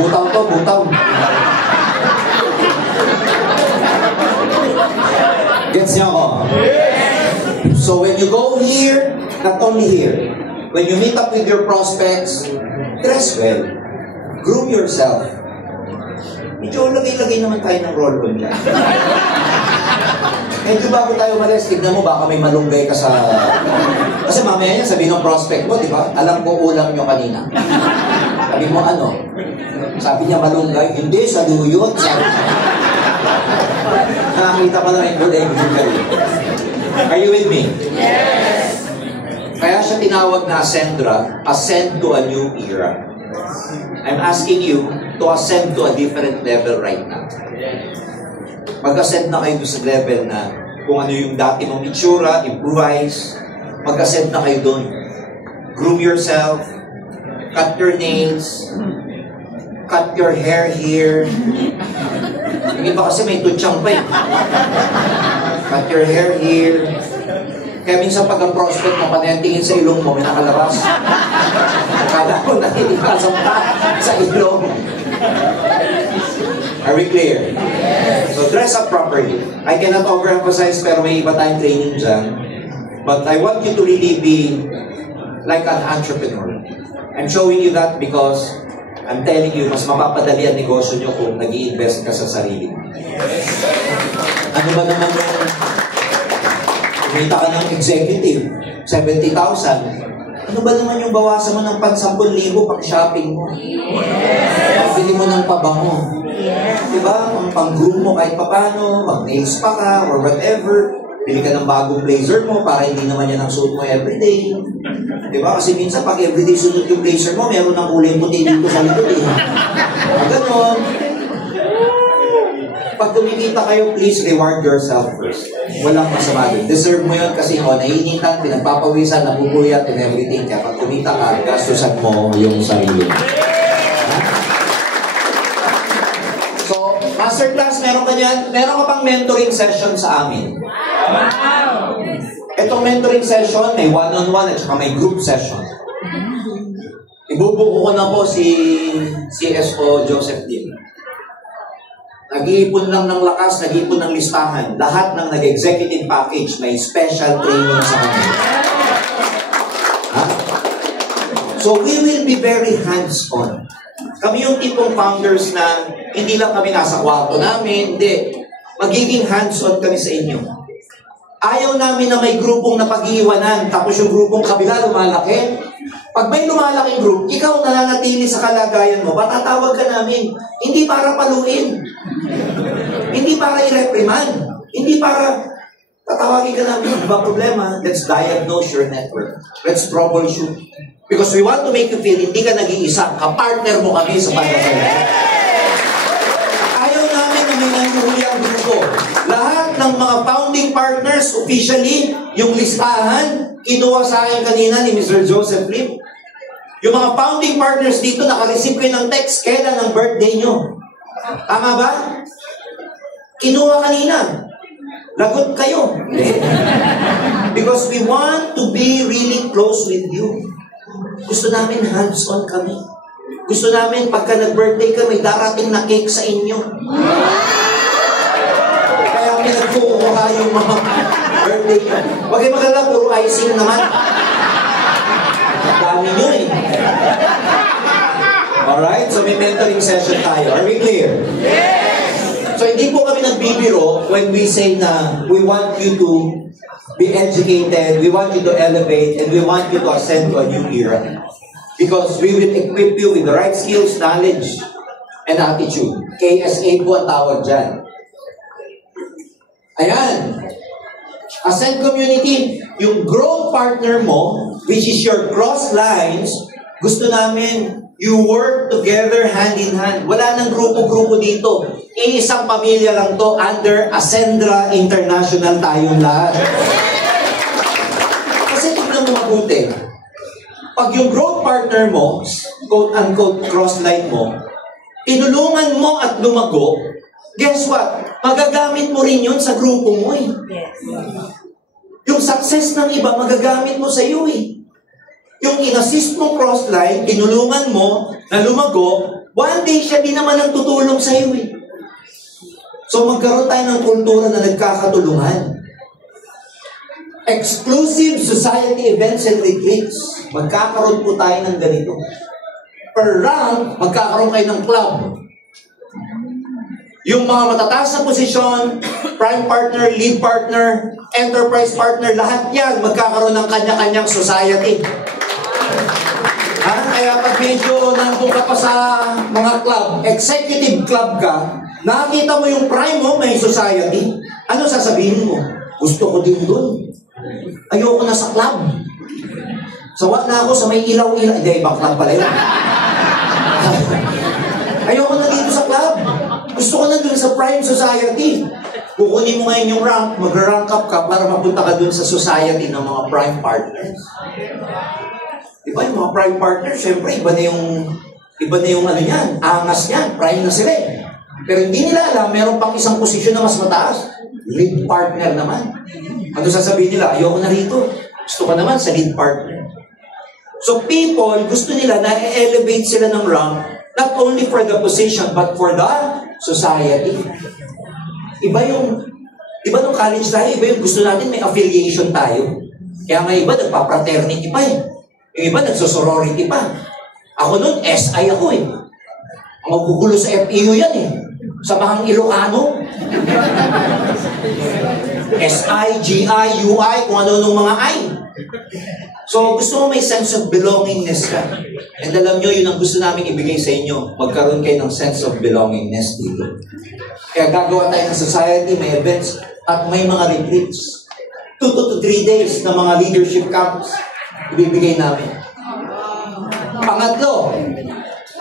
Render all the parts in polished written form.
Butaw to, butaw. Gets niyo ako? So when you go here, not only here, when you meet up with your prospects, dress well. Groom yourself. Medyo lagay-lagay naman tayo ng roll on yan. Medyo bago tayo malis, tignan mo, baka may malunggay ka sa... Kasi mamaya niya, sabi ng prospect mo, di ba? Alam ko ulam nyo kanina. Sabi mo, ano? Sabi niya, malunggay. Hindi, saluyot. Sabi niya. Nakakita pa na rin good egg. Are you with me? Yes! Kaya siya tinawag na Ascendra, ascend to a new era. I'm asking you to ascend to a different level right now. Mag-ascend na kayo sa level na kung ano yung dati mong itsura, improvise. Mag-ascend na kayo doon. Groom yourself. Cut your nails. Cut your hair here. Yung iba kasi may tutsang pa eh. Cut your hair here. Kaya minsan pag ang prospect mo, panayantingin sa ilong mo, may nakalabas. Akala ko na hindi ka sa ilong. Are we clear? So dress up properly. I cannot overemphasize pero may iba tayong training dyan. But I want you to really be like an entrepreneur. I'm showing you that because I'm telling you, mas mapapadali ang negosyo nyo kung nag-i-invest ka sa sarili. Ano ba naman yung kumita ka ng executive, 70,000. Ano ba naman yung bawasan mo ng 10,000 pang shopping mo? Bili mo ng pabango. Diba? Pang-groom mo kahit papano, mag-nails pa ka, or whatever. Bili ka ng bagong blazer mo para hindi naman yan ang suit mo everyday. Diba? Kasi minsan pag everyday sunod yung blazer mo, meron ng kulay puti dito sa likod eh. Ganon. Pag kumikita kayo, please reward yourself first. Walang masama din. Deserve mo yun kasi naiinitan, pinagpapawisan, napupuyat, and everything. Kaya pag kumita ka, gastusan mo yung sarili. So, masterclass, meron ka dyan? Meron ka pang mentoring session sa amin. Wow! Itong mentoring session, may one-on-one at saka may group session. Ibubuko ko na po si CSO Joseph Lim. Nag-iipon lang ng lakas, nag-iipon ng listahan. Lahat ng nag-executive package may special training sa kanya. Ha? So we will be very hands-on. Kami yung tipong founders na hindi lang kami nasa kwarto namin, hindi. Magiging hands-on kami sa inyo. Ayaw namin na may grupong napag-iiwanan, tapos yung grupong kabila lumalaki. Pag may lumalaking group, ikaw nananatili sa kalagayan mo, patatawag ka namin. Hindi para paluin. Hindi para i-reprimand. Hindi para tatawagin ka namin. Ba problema? Let's diagnose your network. Let's troubleshoot. Because we want to make you feel hindi ka nag-iisa. Kapartner mo kami sa pagkakaya. Ayaw namin na may nanguhuli ang grupo. Lahat ng mga founding partners, officially, yung listahan, kinuha sa akin kanina ni Mr. Joseph Lim. Yung mga founding partners dito, naka-receive kayo ng text, kailan ang birthday nyo? Tama ba? Kinuha kanina. Lagot kayo. Because we want to be really close with you. Gusto namin hands-on kami. Gusto namin pagka nag-birthday ka, may darating na cake sa inyo. Kaya kami nagkukuha yung mga birthday ka. Huwag kayo maganda, puro icing naman. Dami nyo eh. Alright? So may mentoring session tayo. Are we clear? Yes! So hindi po kami nagbibiro when we say na we want you to be educated, we want you to elevate, and we want you to ascend to a new era. Because we will equip you with the right skills, knowledge, and attitude. KSA po ang tawag dyan. Ayan. Ascend community, yung growth partner mo, which is your cross lines, gusto namin you work together hand in hand. Wala nang grupo-grupo dito. Iisang pamilya lang to under Ascendra International tayong lahat. Kasi tignan mo mabuti. Pag yung growth partner mo, quote-unquote cross-line mo, tinulungan mo at lumago, guess what? Magagamit mo rin yun sa grupo mo eh. Yes. Yung success ng iba, magagamit mo sa iyo eh. yung in-assist mong crossline, tinulungan mo, na lumago, one day siya din naman ang tutulong sa iyo eh. So magkaroon tayo ng kultura na nagkakatulungan. Exclusive society events and retreats. Magkakaroon po tayo ng ganito. Per rank, magkakaroon kayo ng club. Yung mga matataas na posisyon, prime partner, lead partner, enterprise partner, lahat yan magkakaroon ng kanya-kanyang society. Kaya pag medyo nandun ka pa sa mga club, executive club ka, nakita mo yung prime mo, may society, ano sasabihin mo? Gusto ko din dun. Ayoko na sa club. Sawa na ako sa may ilaw-ilaw. Hindi, ibang club pala yun. Ayoko na dito sa club. Gusto ko na dun sa prime society. Kukunin mo ngayon yung rank, mag-rank up ka para mapunta ka dun sa society ng mga prime partners. Diba yung mga prime partners, syempre, iba na yung ano yan, angas yan, prime na sila eh. Pero hindi nila alam, meron pang isang posisyon na mas mataas. Lead partner naman. Ano sasabihin nila? Ayoko na rito. Gusto ko naman sa lead partner. So people, gusto nila na elevate sila ng rank, not only for the position, but for the society. Iba nung college tayo, iba yung gusto natin may affiliation tayo. Kaya nga iba nagpa-fraternity pa eh. Yung iba nagsosorority pa. Ako nun, SI ako eh. Ang magugulo sa FEU yan eh. Samahang Ilocano. SI, GI, UI, kung ano nung mga I. So, gusto mo may sense of belongingness ka. And alam nyo, yun ang gusto namin ibigay sa inyo. Magkaroon kayo ng sense of belongingness dito. Kaya gagawa tayo ng society, may events, at may mga retreats. 2 to 3 days na mga leadership camps ibibigay namin. Pangatlo,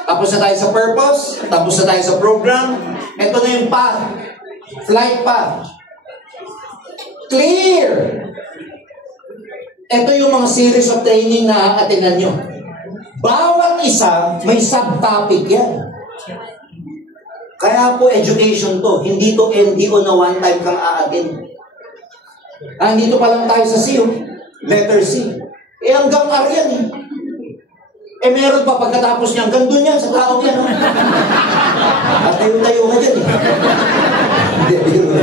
tapos na tayo sa purpose, tapos na tayo sa program, ito na yung path. Flight path. Clear! Ito yung mga series of training na aatinan nyo. Bawat isa, may subtopic yan. Kaya po education to. Hindi to NDO na one time kang aatin. Dito pa lang tayo sa C, letter C. Hanggang R yan eh. Meron pa pagkatapos niya, hanggang dun yan, sa taong yan. At tayo-tayo ka dyan eh. Hindi, bigyan mo.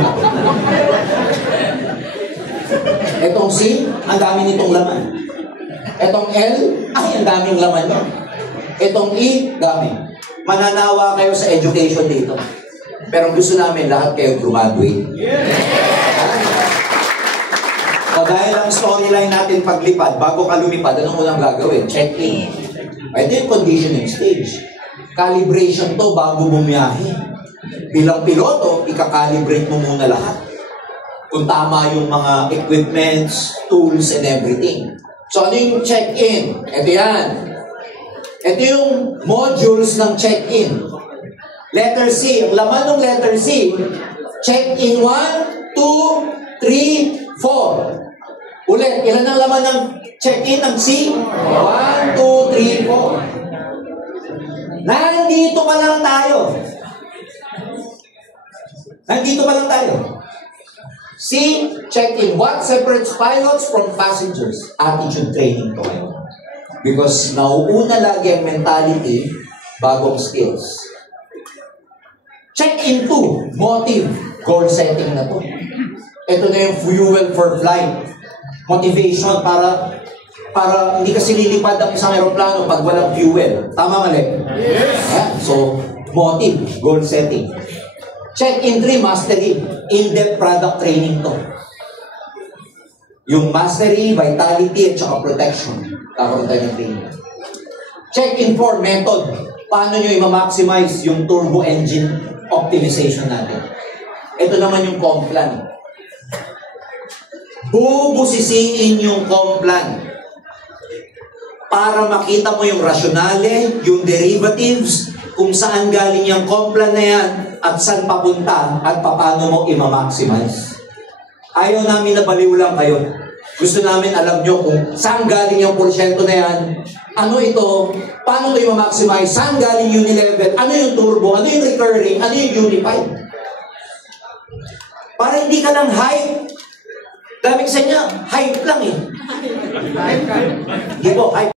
Etong C, ang dami nitong laman. Etong L, ay, ang daming laman niya. Etong E, dami. Mananawa kayo sa education dito. Pero gusto namin lahat kayo graduate. O dahil ang storyline natin paglipad, bago ka lumipad, anong unang gagawin? Check-in. Ito yung conditioning stage. Calibration to bago bumiyahe. Bilang piloto, ikakalibrate mo muna lahat. Kung tama yung mga equipments, tools, and everything. So ano yung check-in? Ito yan. Ito yung modules ng check-in. Letter C. Ang laman ng letter C, check-in 1, 2, 3, 4. Ulit, ilan ang laman ng check-in ng C? 1, 2, 3, 4. Nandito pa lang tayo. C, check-in. What separates pilots from passengers? Attitude training to kayo. Because nauuna lagi ang mentality bagong skills. Check-in 2, motive. Goal setting na to. Ito na yung fuel for flight. Motivation para hindi kasi lilipad ang isang aeroplano pag walang fuel. Tama mali? Yes. Yeah. So, motive, goal setting. Check-in 3, mastery. In-depth product training to. Yung mastery, vitality, at saka protection. Kakaroon tayo ng training. Check-in 4, method. Paano nyo i-maximize yung turbo engine optimization natin? Ito naman yung comp plan. Bubusisiin yung comp plan para makita mo yung rasyonale, yung derivatives, kung saan galing yung comp plan na yan at saan papunta at paano mo i-maximize. Ayaw namin na baliw lang kayo. Gusto namin alam nyo kung saan galing yung porsyento na yan, ano ito, paano ito i-maximize, saan galing yung level, ano yung turbo, ano yung recurring, ano yung unified. Para hindi ka lang hype. Daming sa inyo, hype lang eh. Hindi po, hype.